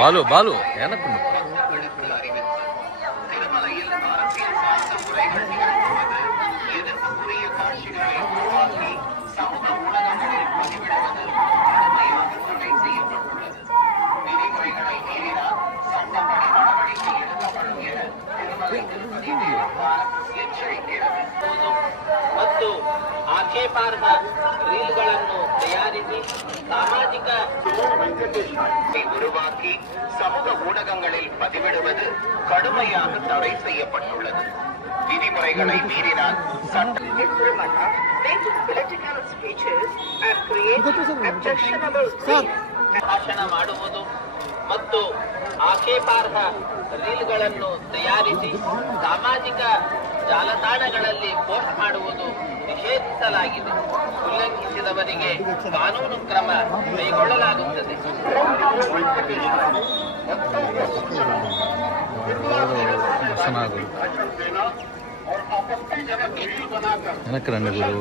பாலு பாலு எனக்கு ಮತ್ತು ಆಕ್ಷೇಪಾರ್ಹ ರೀಲ್ಗಳನ್ನು ತಯಾರಿಸಿ ಸಾಮಾಜಿಕ உருவாக்கி சமூக ஊடகங்களில் பதிவிடுவது கடுமையாக தடை செய்யப்பட்டுள்ளது. விதிமுறைகளை மீறினால் ಭಾಷಣ ಮಾಡುವುದು ಮತ್ತು ಆಕ್ಷೇಪಾರ್ಹ ರೀಲ್ಗಳನ್ನು ತಯಾರಿಸಿ ಸಾಮಾಜಿಕ ಜಾಲತಾಣಗಳಲ್ಲಿ ಪೋಸ್ಟ್ ಮಾಡುವುದು ನಿಷೇಧಿಸಲಾಗಿದೆ. ಉಲ್ಲಂಘಿಸಿದವರಿಗೆ ಕಾನೂನು ಕ್ರಮ ಕೈಗೊಳ್ಳಲಾಗುತ್ತದೆ. எனக்கு ரெண்டு குரு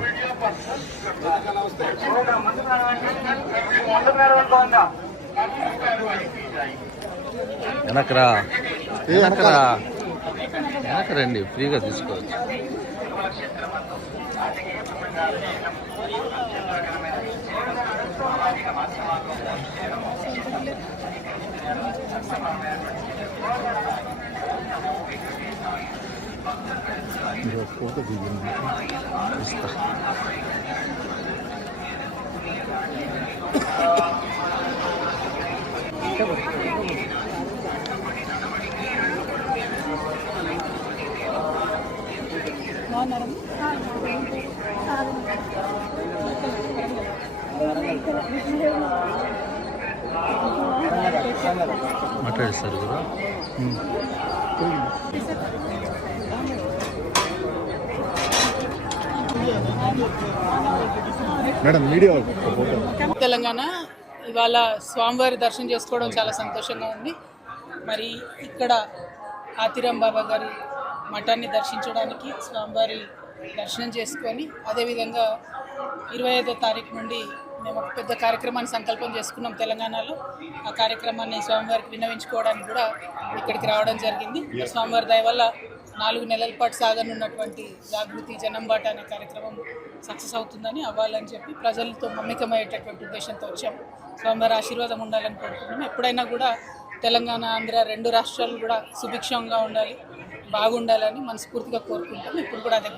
వెనకరా వెనకరా వెనక రండి, ఫ్రీగా తీసుకోవచ్చు. ఫోటో ఇస్తా. మాట్లాడిస్తారు కదా. మేడం మీడియా తెలంగాణ ఇవాళ స్వామివారి దర్శనం చేసుకోవడం చాలా సంతోషంగా ఉంది. మరి ఇక్కడ ఆతిరాం బాబా గారి మఠాన్ని దర్శించడానికి స్వామివారి దర్శనం చేసుకొని అదేవిధంగా 25వ తారీఖు నుండి మేము ఒక పెద్ద కార్యక్రమాన్ని సంకల్పం చేసుకున్నాం తెలంగాణలో. ఆ కార్యక్రమాన్ని స్వామివారికి విన్నవించుకోవడానికి కూడా ఇక్కడికి రావడం జరిగింది. స్వామివారి దయ వల్ల 4 నెలల పాటు సాగనున్నటువంటి జాగృతి జనంబాట అనే కార్యక్రమం సక్సెస్ అవుతుందని, అవ్వాలని చెప్పి ప్రజలతో మమేకమయ్యేటటువంటి ఉద్దేశంతో వచ్చాము. స్వామివారి ఆశీర్వాదం ఉండాలని కోరుకుంటున్నాం. ఎప్పుడైనా కూడా తెలంగాణ ఆంధ్ర 2 రాష్ట్రాలు కూడా సుభిక్షంగా ఉండాలి, బాగుండాలని మనస్ఫూర్తిగా కోరుకుంటాం. ఇప్పుడు కూడా అదే